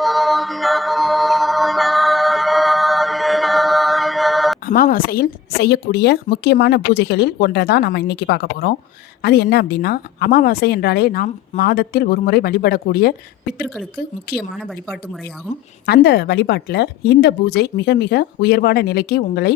Oh, no. அமாவாசையில் செய்யக்கூடிய முக்கியமான பூஜைகளில் ஒன்றை தான் நம்ம இன்றைக்கி பார்க்க போகிறோம் அது என்ன அப்படின்னா அமாவாசை என்றாலே நாம் மாதத்தில் ஒரு முறை வழிபடக்கூடிய பித்தர்களுக்கு முக்கியமான வழிபாட்டு முறையாகும். அந்த வழிபாட்டில் இந்த பூஜை மிக மிக உயர்வான நிலைக்கு உங்களை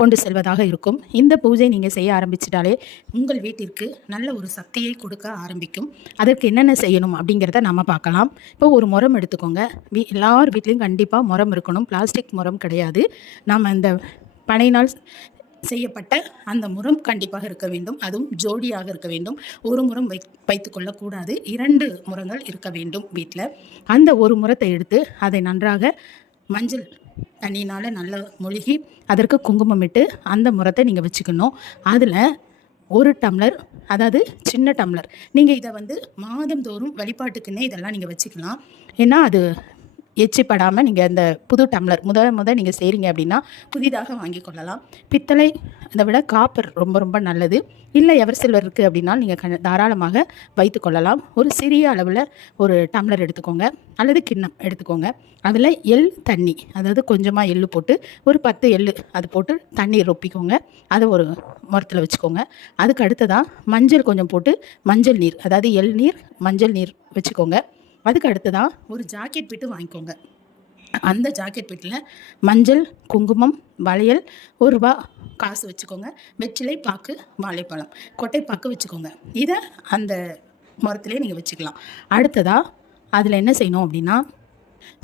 கொண்டு செல்வதாக இருக்கும். இந்த பூஜை நீங்கள் செய்ய ஆரம்பிச்சிட்டாலே உங்கள் வீட்டிற்கு நல்ல ஒரு சக்தியை கொடுக்க ஆரம்பிக்கும். அதற்கு என்னென்ன செய்யணும் அப்படிங்கிறத நம்ம பார்க்கலாம். இப்போ ஒரு முறம் எடுத்துக்கோங்க. வீ எல்லார் வீட்லேயும் கண்டிப்பாக முறம் இருக்கணும். பிளாஸ்டிக் முறம் கிடையாது. நாம் இந்த பனையினால் செய்யப்பட்ட அந்த முறம் கண்டிப்பாக இருக்க வேண்டும். அதுவும் ஜோடியாக இருக்க வேண்டும். ஒரு முறம் வை வைத்து கொள்ளக்கூடாது. இரண்டு முறங்கள் இருக்க வேண்டும் வீட்டில் அந்த ஒரு முறத்தை எடுத்து அதை நன்றாக மஞ்சள் தண்ணினால் நல்லா மொழுகி அதற்கு குங்குமம் இட்டு அந்த முறத்தை நீங்கள் வச்சுக்கணும். அதில் ஒரு டம்ளர் அதாவது சின்ன டம்ளர். நீங்கள் இதை வந்து மாதந்தோறும் வழிபாட்டுக்குன்னே இதெல்லாம் நீங்கள் வச்சுக்கலாம். ஏன்னா அது எச்சிப்படாமல் நீங்கள் அந்த புது டம்ளர் முத முத நீங்கள் செய்கிறீங்க அப்படின்னா புதிதாக வாங்கி கொள்ளலாம். பித்தளை அதை விட காப்பர் ரொம்ப ரொம்ப நல்லது. இல்லை எவர் சில்வர் இருக்குது அப்படின்னா நீங்கள் கண் தாராளமாக வைத்து கொள்ளலாம். ஒரு சிறிய அளவில் ஒரு டம்ளர் எடுத்துக்கோங்க. அல்லது கிண்ணம் எடுத்துக்கோங்க. அதில் எள் தண்ணி அதாவது கொஞ்சமாக எள் போட்டு ஒரு பத்து எள்ளு அது போட்டு தண்ணீர் ரொப்பிக்கோங்க. அதை ஒரு முரத்தில் வச்சுக்கோங்க. அதுக்கு அடுத்ததாக மஞ்சள் கொஞ்சம் போட்டு மஞ்சள் நீர் அதாவது எள் நீர் மஞ்சள் நீர் வச்சுக்கோங்க. அதுக்கு அடுத்ததாக ஒரு ஜாக்கெட் பிட்டு வாங்கிக்கோங்க. அந்த ஜாக்கெட் பிட்டில் மஞ்சள் குங்குமம் வளையல் ஒரு ரூபா காசு வச்சுக்கோங்க. வெற்றிலை பாக்கு வாழைப்பழம். கொட்டைப்பாக்கு வச்சுக்கோங்க. இதை அந்த மரத்துலேயே நீங்கள் வச்சுக்கலாம். அடுத்ததாக அதில் என்ன செய்யணும் அப்படின்னா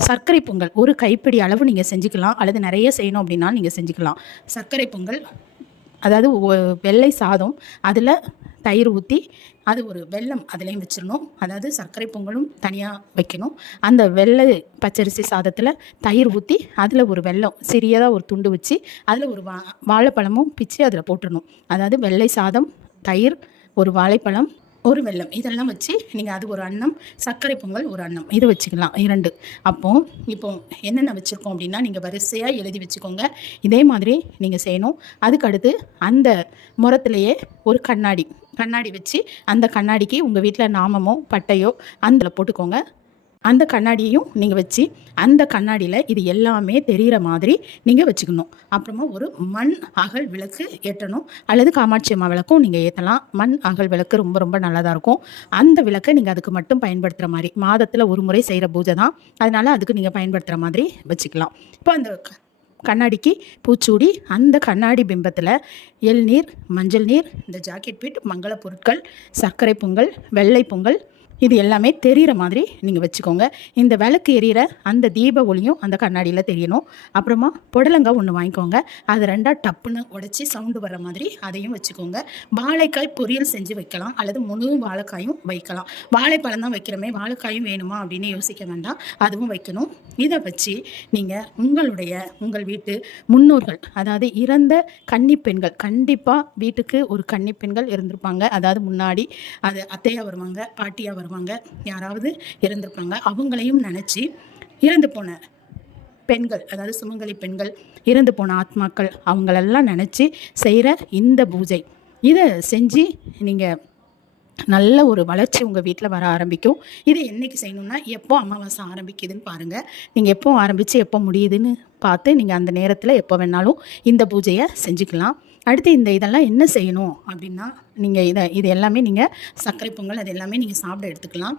சர்க்கரை பொங்கல். ஒரு கைப்பிடி அளவு நீங்கள் செஞ்சுக்கலாம். அல்லது நிறைய செய்யணும் அப்படின்னா நீங்கள் செஞ்சுக்கலாம். சர்க்கரை பொங்கல் அதாவது வெள்ளை சாதம் அதில் தயிர் ஊற்றி அது ஒரு வெல்லம் அதுலேயும் வச்சிடணும். அதாவது சர்க்கரை பொங்கலும் தனியாக வைக்கணும். அந்த வெள்ளை பச்சரிசி சாதத்தில் தயிர் ஊற்றி அதில் ஒரு வெல்லம் சிறியதாக ஒரு துண்டு வச்சு அதில் ஒரு வா வாழைப்பழமும் பிச்சு அதில் போட்டுடணும். அதாவது வெள்ளை சாதம் தயிர் ஒரு வாழைப்பழம் ஒரு வெள்ளம் இதெல்லாம் வச்சு நீங்கள் அது ஒரு அன்னம் சர்க்கரை பொங்கல் ஒரு அன்னம். இது வச்சுக்கலாம். இரண்டு. அப்போ இப்போ என்னென்ன வச்சுருக்கோம் அப்படின்னா நீங்கள் வரிசையாக எழுதி வச்சுக்கோங்க. இதே மாதிரி நீங்கள் செய்யணும். அதுக்கடுத்து அந்த முரத்துலேயே ஒரு கண்ணாடி. கண்ணாடி வச்சு அந்த கண்ணாடிக்கு உங்கள் வீட்டில் நாமமோ பட்டையோ அதில் போட்டுக்கோங்க. அந்த கண்ணாடியையும் நீங்கள் வச்சு அந்த கண்ணாடியில் இது எல்லாமே தெரிகிற மாதிரி நீங்கள் வச்சுக்கணும். அப்புறமா ஒரு மண் அகல் விளக்கு ஏற்றணும் அல்லது காமாட்சி அம்மா விளக்கும் நீங்கள் ஏற்றலாம் மண் அகல் விளக்கு ரொம்ப ரொம்ப நல்லதாக இருக்கும். அந்த விளக்கை நீங்கள் அதுக்கு மட்டும் பயன்படுத்துகிற மாதிரி மாதத்தில் ஒரு முறை செய்கிற பூஜை தான். அதனால் அதுக்கு நீங்கள் பயன்படுத்துகிற மாதிரி வச்சுக்கலாம். இப்போ அந்த க- கண்ணாடிக்கு பூச்சூடி அந்த கண்ணாடி பிம்பத்தில் எள்நீர் மஞ்சள் நீர் இந்த ஜாக்கெட் பீட் மங்கள பொருட்கள் சர்க்கரை பொங்கல் வெள்ளை பொங்கல் இது எல்லாமே தெரிகிற மாதிரி நீங்கள் வச்சுக்கோங்க. இந்த விளக்கு எரியிற அந்த தீப ஒளியும் அந்த கண்ணாடியில் தெரியணும். அப்புறமா புடலங்காய் ஒன்று வாங்கிக்கோங்க. அது ரெண்டாக டப்புன்னு உடச்சி சவுண்டு வர மாதிரி அதையும் வச்சுக்கோங்க. வாழைக்காய் பொரியல் செஞ்சு வைக்கலாம். அல்லது முழு வாழைக்காயும் வைக்கலாம். வாழைப்பழம் தான் வைக்கிறோமே. வாழைக்காயும் வேணுமா அப்படின்னு யோசிக்க வேண்டாம். அதுவும் வைக்கணும். இதை வச்சு நீங்கள் உங்களுடைய உங்கள் வீட்டு முன்னோர்கள் அதாவது இறந்த கன்னி பெண்கள் கண்டிப்பாக வீட்டுக்கு ஒரு கன்னி பெண்கள் இருந்திருப்பாங்க. அதாவது முன்னாடி அது அத்தையாக வருவாங்க பாட்டியாக வருவாங்க. யாராவது இறந்துருப்பாங்க. அவங்களையும் நினச்சி இறந்து போன பெண்கள் அதாவது சுமங்கலி பெண்கள் இறந்து போன ஆத்மாக்கள் அவங்களெல்லாம் நினச்சி செய்கிற இந்த பூஜை. இதை செஞ்சு நீங்கள் நல்ல ஒரு வளர்ச்சி உங்கள் வீட்டில் வர ஆரம்பிக்கும். இதை என்றைக்கு செய்யணும்னா எப்போ அமாவாசை ஆரம்பிக்குதுன்னு பாருங்கள் நீங்கள் எப்போ ஆரம்பித்து எப்போ முடியுதுன்னு பார்த்து நீங்கள் அந்த நேரத்தில் எப்போ வேணாலும் இந்த பூஜையை செஞ்சுக்கலாம். அடுத்து இந்த இதெல்லாம் என்ன செய்யணும் அப்படின்னா நீங்கள் இதை இது எல்லாமே நீங்கள் சர்க்கரை பொங்கல் அது எல்லாமே நீங்கள் சாப்பிட எடுத்துக்கலாம்.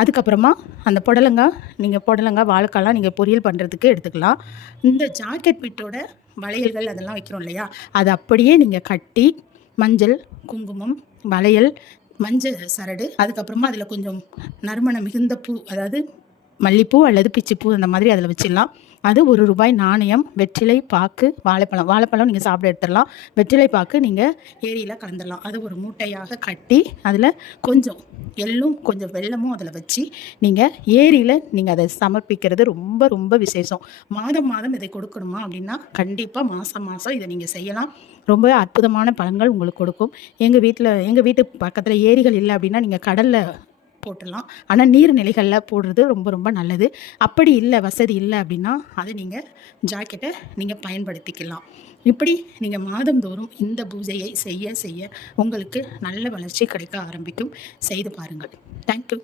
அதுக்கப்புறமா அந்த புடலங்காய் நீங்கள் புடலங்காய் வாழைக்காலாம் நீங்கள் பொரியல் பண்ணுறதுக்கு எடுத்துக்கலாம். இந்த ஜாக்கெட் பிட்டோட வளையல்கள் அதெல்லாம் வைக்கிறோம் இல்லையா? அது அப்படியே நீங்கள் கட்டி மஞ்சள் குங்குமம் வளையல் மஞ்சள் சரடு அதுக்கப்புறமா அதில் கொஞ்சம் நறுமணம் மிகுந்த பூ அதாவது மல்லிப்பூ அல்லது பிச்சிப்பூ அந்த மாதிரி அதில் வச்சிடலாம். அது ஒரு ரூபாய் நாணயம் வெற்றிலை பாக்கு வாழைப்பழம். வாழைப்பழம் நீங்கள் சாப்பிட எடுத்துடலாம். வெற்றிலை பாக்கு நீங்கள் ஏரியில் கலந்துடலாம். அது ஒரு மூட்டையாக கட்டி அதில் கொஞ்சம் எள்ளும் கொஞ்சம் வெள்ளமும் அதில் வச்சு நீங்கள் ஏரியில் நீங்கள் அதை சமர்ப்பிக்கிறது ரொம்ப ரொம்ப விசேஷம். மாதம் மாதம் இதை கொடுக்கணுமா அப்படின்னா கண்டிப்பாக மாதம் மாதம் இதை நீங்கள் செய்யலாம். ரொம்ப அற்புதமான பழங்கள் உங்களுக்கு கொடுக்கும். எங்கள் வீட்டில் எங்கள் வீட்டு பக்கத்தில் ஏரிகள் இல்லை அப்படின்னா நீங்கள் கடலில் போட்டுடலாம். ஆனால் நீர்நிலைகளில் போடுறது ரொம்ப ரொம்ப நல்லது. அப்படி இல்லை வசதி இல்லை அப்படின்னா அதை நீங்கள் ஜாக்கெட்டை நீங்கள் பயன்படுத்திக்கலாம். இப்படி நீங்கள் மாதந்தோறும் இந்த பூஜையை செய்ய செய்ய உங்களுக்கு நல்ல வளர்ச்சி கிடைக்க ஆரம்பிக்கும். செய்து பாருங்கள். தேங்க்யூ